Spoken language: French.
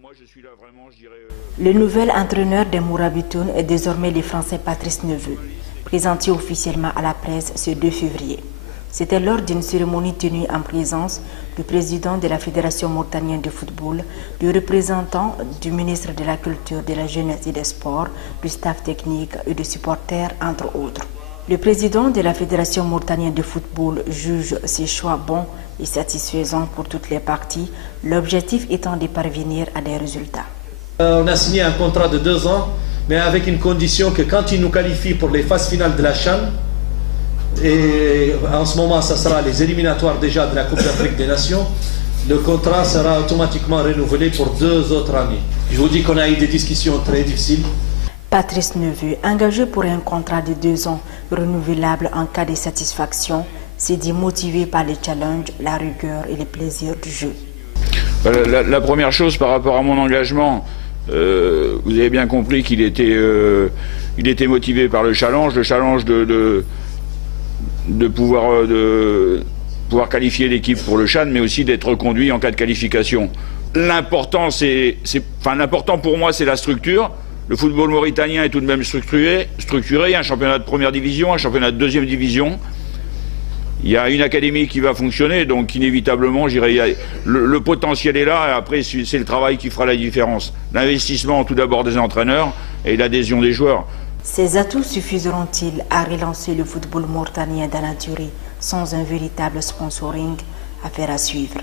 moi je suis là vraiment, je dirais... Le nouvel entraîneur des Mourabitoun est désormais le Français Patrice Neveu, présenté officiellement à la presse ce 2 février. C'était lors d'une cérémonie tenue en présence du président de la Fédération mauritanienne de football, du représentant du ministre de la Culture, de la Jeunesse et des Sports, du staff technique et des supporters, entre autres. Le président de la Fédération mauritanienne de football juge ces choix bons et satisfaisants pour toutes les parties, l'objectif étant de parvenir à des résultats. On a signé un contrat de 2 ans, mais avec une condition que quand il nous qualifie pour les phases finales de la CHAN, et en ce moment ça sera les éliminatoires déjà de la Coupe d'Afrique des Nations, le contrat sera automatiquement renouvelé pour 2 autres années. Je vous dis qu'on a eu des discussions très difficiles. Patrice Neveu, engagé pour un contrat de 2 ans renouvelable en cas de satisfaction, s'est dit motivé par les challenges, la rigueur et les plaisirs du jeu. La première chose par rapport à mon engagement, vous avez bien compris qu'il était motivé par le challenge de pouvoir qualifier l'équipe pour le CHAN, mais aussi d'être reconduit en cas de qualification. L'important pour moi, c'est la structure. Le football mauritanien est tout de même structuré. Il y a un championnat de première division, un championnat de deuxième division. Il y a une académie qui va fonctionner, donc inévitablement, le potentiel est là, et après c'est le travail qui fera la différence. L'investissement tout d'abord des entraîneurs et l'adhésion des joueurs. Ces atouts suffiseront-ils à relancer le football mauritanien dans la durée sans un véritable sponsoring? Affaire à suivre.